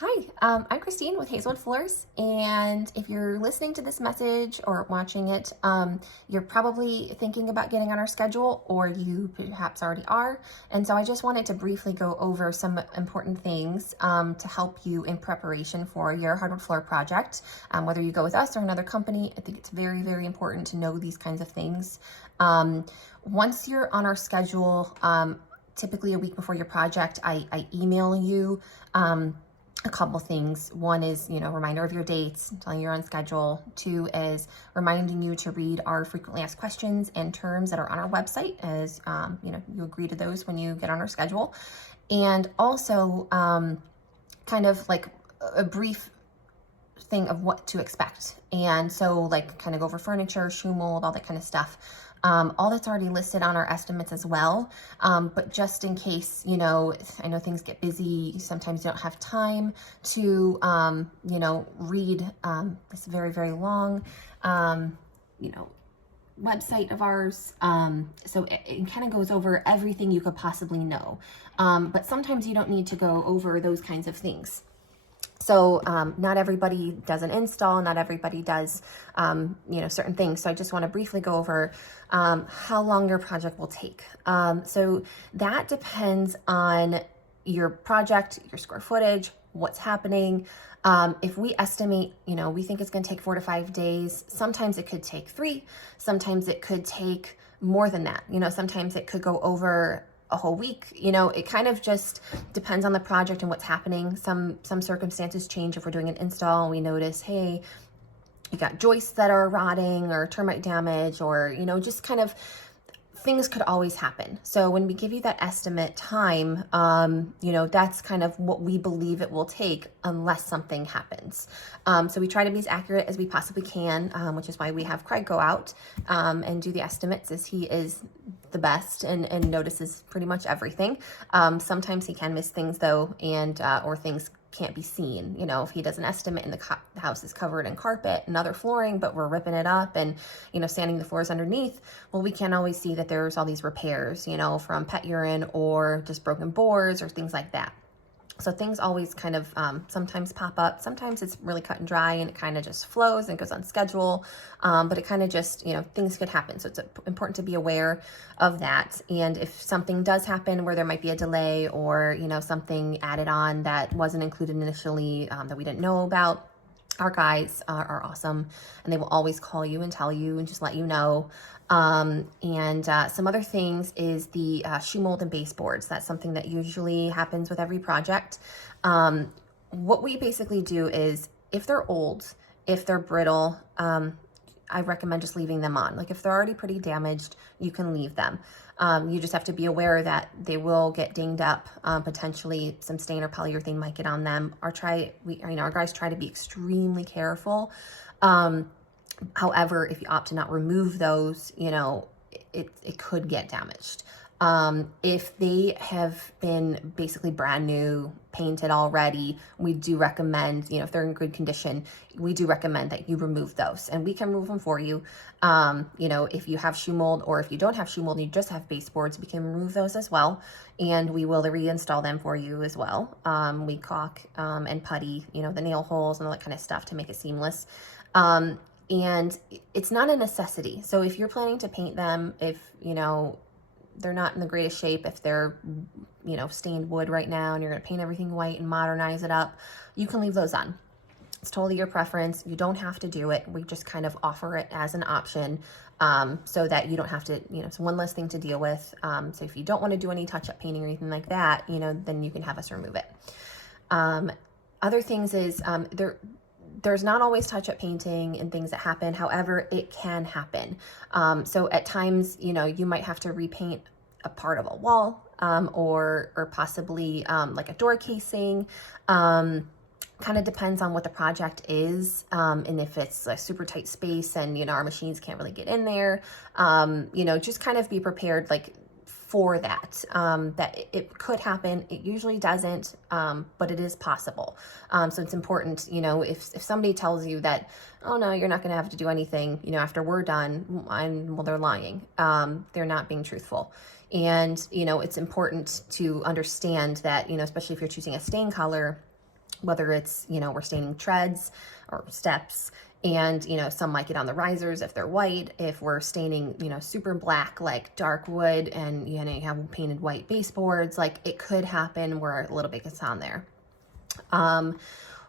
Hi, I'm Christine with Hardwood Floors, and if you're listening to this message or watching it, you're probably thinking about getting on our schedule, or you perhaps already are. And so I just wanted to briefly go over some important things to help you in preparation for your hardwood floor project. Whether you go with us or another company, I think it's very, very important to know these kinds of things. Once you're on our schedule, typically a week before your project, I email you a couple things. One is, reminder of your dates, telling you're on schedule. Two is reminding you to read our frequently asked questions and terms that are on our website, as you agree to those when you get on our schedule. And also kind of like a brief thing of what to expect. And so like kind of go over furniture, shoe mold, all that kind of stuff. All that's already listed on our estimates as well. But just in case, I know things get busy. Sometimes you don't have time to, read this very, very long, website of ours. So it kind of goes over everything you could possibly know. But sometimes you don't need to go over those kinds of things. So not everybody does an install, not everybody does, certain things. So I just want to briefly go over how long your project will take. So that depends on your project, your square footage, what's happening. If we estimate, we think it's going to take 4 to 5 days. Sometimes it could take 3. Sometimes it could take more than that. Sometimes it could go over a whole week. It kind of just depends on the project and what's happening. Some circumstances change. If we're doing an install and we notice, hey, you got joists that are rotting or termite damage, or just kind of things could always happen. So when we give you that estimate time, that's kind of what we believe it will take unless something happens. So we try to be as accurate as we possibly can, which is why we have Craig go out and do the estimates, as he is the best and notices pretty much everything. Sometimes he can miss things though, and or things can't be seen. If he does an estimate and the house is covered in carpet and other flooring, but we're ripping it up and, sanding the floors underneath, well, we can't always see that there's all these repairs, from pet urine or just broken boards or things like that. So things always kind of sometimes pop up. Sometimes it's really cut and dry and it kind of just flows and goes on schedule. But it kind of just, things could happen. So it's important to be aware of that. And if something does happen where there might be a delay or, something added on that wasn't included initially that we didn't know about, our guys are awesome, and they will always call you and tell you and just let you know. And some other things is the shoe mold and baseboards. That's something that usually happens with every project. What we basically do is, if they're old, if they're brittle, I recommend just leaving them on. Like if they're already pretty damaged, you can leave them. You just have to be aware that they will get dinged up. Potentially some stain or polyurethane might get on them. Our guys try to be extremely careful. However, if you opt to not remove those, it could get damaged. If they have been basically brand new, painted already, we do recommend, if they're in good condition, we do recommend that you remove those, and we can remove them for you. If you have shoe mold, or if you don't have shoe mold and you just have baseboards, we can remove those as well, and we will reinstall them for you as well. We caulk and putty, the nail holes and all that kind of stuff to make it seamless. And it's not a necessity. So if you're planning to paint them, if, they're not in the greatest shape, if they're, stained wood right now and you're going to paint everything white and modernize it up, you can leave those on. It's totally your preference. You don't have to do it. We just kind of offer it as an option so that you don't have to, it's one less thing to deal with. So if you don't want to do any touch-up painting or anything like that, then you can have us remove it. Other things is there's not always touch-up painting and things that happen. However, it can happen. So at times, you might have to repaint a part of a wall or possibly like a door casing. Kind of depends on what the project is, and if it's a super tight space and, our machines can't really get in there, just kind of be prepared, like, for that, that it could happen. It usually doesn't, but it is possible. So it's important, if somebody tells you that, oh no, you're not going to have to do anything, after we're done, well, they're lying. They're not being truthful. And, it's important to understand that, especially if you're choosing a stain color, whether it's, you know, we're staining treads or steps, and, you know, some might get on the risers if they're white. If we're staining, you know, super black, like dark wood, and, you know, you have painted white baseboards, like it could happen where a little bit gets on there.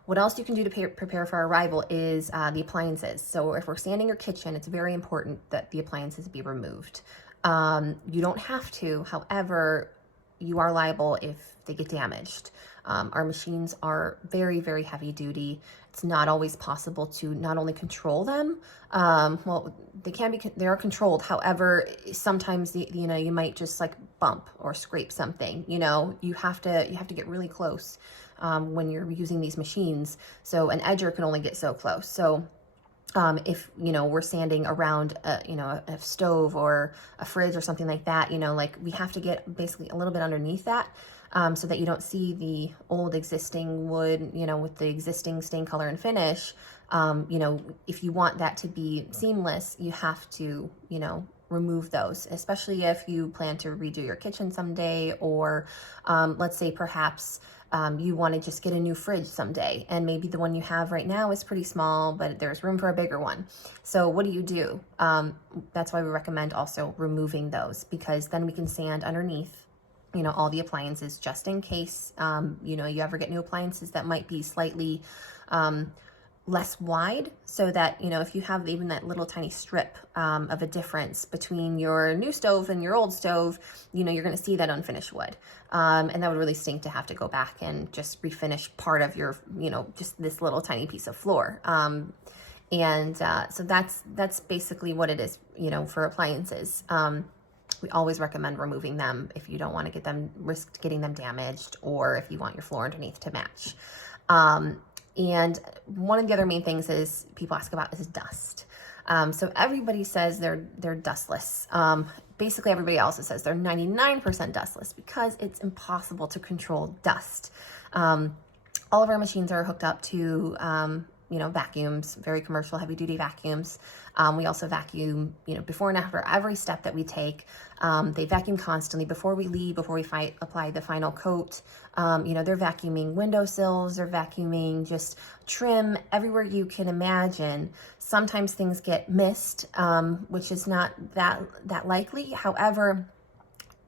What else you can do to prepare for arrival is the appliances. So if we're sanding your kitchen, it's very important that the appliances be removed. You don't have to, however, you are liable if they get damaged. Our machines are very, very heavy duty. It's not always possible to not only control them, well, they are controlled. However, sometimes you know, you might just like bump or scrape something. You know, you have to get really close when you're using these machines. So an edger can only get so close. So if, you know, we're sanding around, you know, a stove or a fridge or something like that, you know, like we have to get basically a little bit underneath that, so that you don't see the old existing wood, you know, with the existing stain color and finish. You know, if you want that to be seamless, you have to, you know, remove those, especially if you plan to redo your kitchen someday, or let's say perhaps you want to just get a new fridge someday, and maybe the one you have right now is pretty small, but there's room for a bigger one. So what do? That's why we recommend also removing those, because then we can sand underneath, you know, all the appliances, just in case, you know, you ever get new appliances that might be slightly less wide, so that, you know, if you have even that little tiny strip of a difference between your new stove and your old stove, you know, you're going to see that unfinished wood. And that would really stink to have to go back and just refinish part of your, you know, just this little tiny piece of floor. So that's basically what it is, you know, for appliances. We always recommend removing them if you don't want to risk getting them damaged, or if you want your floor underneath to match. And one of the other main things is people ask about is dust. So everybody says they're dustless. Basically everybody else says they're 99% dustless, because it's impossible to control dust. All of our machines are hooked up to, you know, vacuums, very commercial, heavy duty vacuums. We also vacuum, you know, before and after every step that we take. They vacuum constantly before we leave, before we apply the final coat. You know, they're vacuuming windowsills, they're vacuuming just trim, everywhere you can imagine. Sometimes things get missed, which is not that likely. However,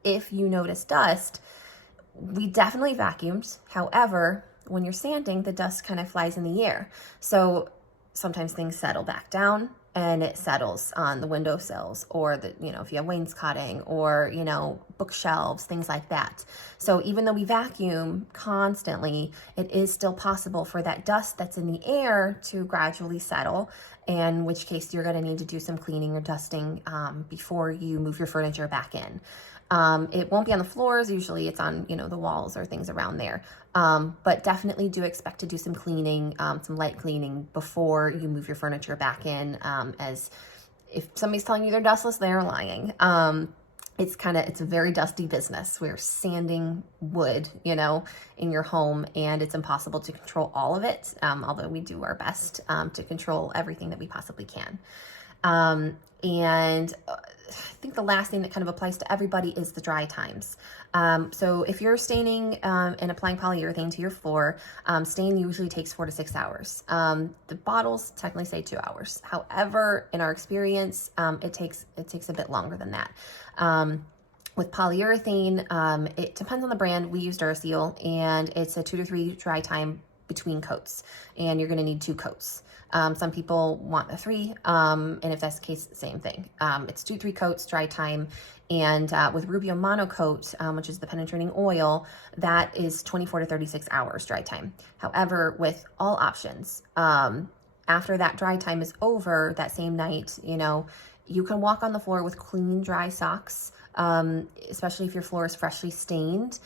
if you notice dust, we definitely vacuumed. However, when you're sanding, the dust kind of flies in the air. So sometimes things settle back down, and it settles on the windowsills, or the, you know, if you have wainscoting, or, you know, bookshelves, things like that. So even though we vacuum constantly, it is still possible for that dust that's in the air to gradually settle, in which case you're going to need to do some cleaning or dusting before you move your furniture back in. It won't be on the floors. Usually it's on, you know, the walls or things around there. But definitely do expect to do some cleaning, some light cleaning before you move your furniture back in. As if somebody's telling you they're dustless, they're lying. It's a very dusty business. We're sanding wood, you know, in your home, and it's impossible to control all of it. Although we do our best, to control everything that we possibly can. I think the last thing that kind of applies to everybody is the dry times. So if you're staining and applying polyurethane to your floor, stain usually takes 4 to 6 hours. The bottles technically say 2 hours. However, in our experience, it takes a bit longer than that. With polyurethane, it depends on the brand. We use Duraseal, and it's a 2 to 3 dry time between coats, and you're going to need 2 coats. Some people want a 3, and if that's the case, same thing. It's 2 to 3 coats dry time, and with Rubio Monocoat, which is the penetrating oil, that is 24 to 36 hours dry time. However, with all options, after that dry time is over, that same night, you know, you can walk on the floor with clean, dry socks. Especially if your floor is freshly stained,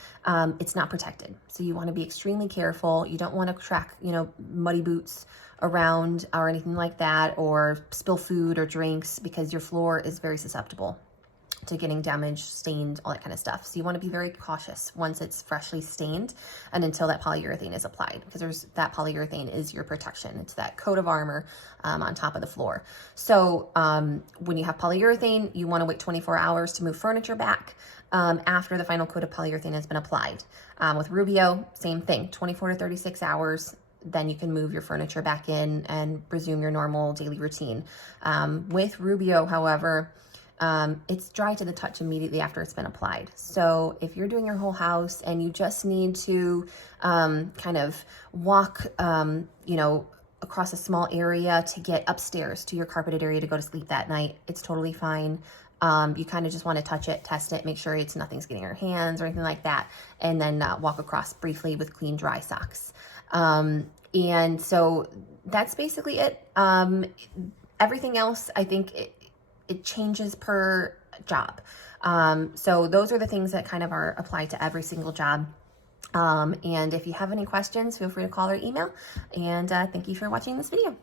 it's not protected. So you want to be extremely careful. You don't want to track, you know, muddy boots around or anything like that, or spill food or drinks, because your floor is very susceptible to getting damaged, stained, all that kind of stuff. So you want to be very cautious once it's freshly stained and until that polyurethane is applied, because that polyurethane is your protection. It's that coat of armor on top of the floor. So when you have polyurethane, you want to wait 24 hours to move furniture back. after the final coat of polyurethane has been applied. With Rubio, same thing, 24 to 36 hours. Then you can move your furniture back in and resume your normal daily routine. With Rubio, however, it's dry to the touch immediately after it's been applied. So if you're doing your whole house and you just need to kind of walk, you know, across a small area to get upstairs to your carpeted area to go to sleep that night, it's totally fine. You kind of just want to touch it, test it, make sure nothing's getting in your hands or anything like that, and then walk across briefly with clean, dry socks. And so that's basically it. Everything else, I think it changes per job. So those are the things that kind of are applied to every single job. And if you have any questions, feel free to call or email. And thank you for watching this video.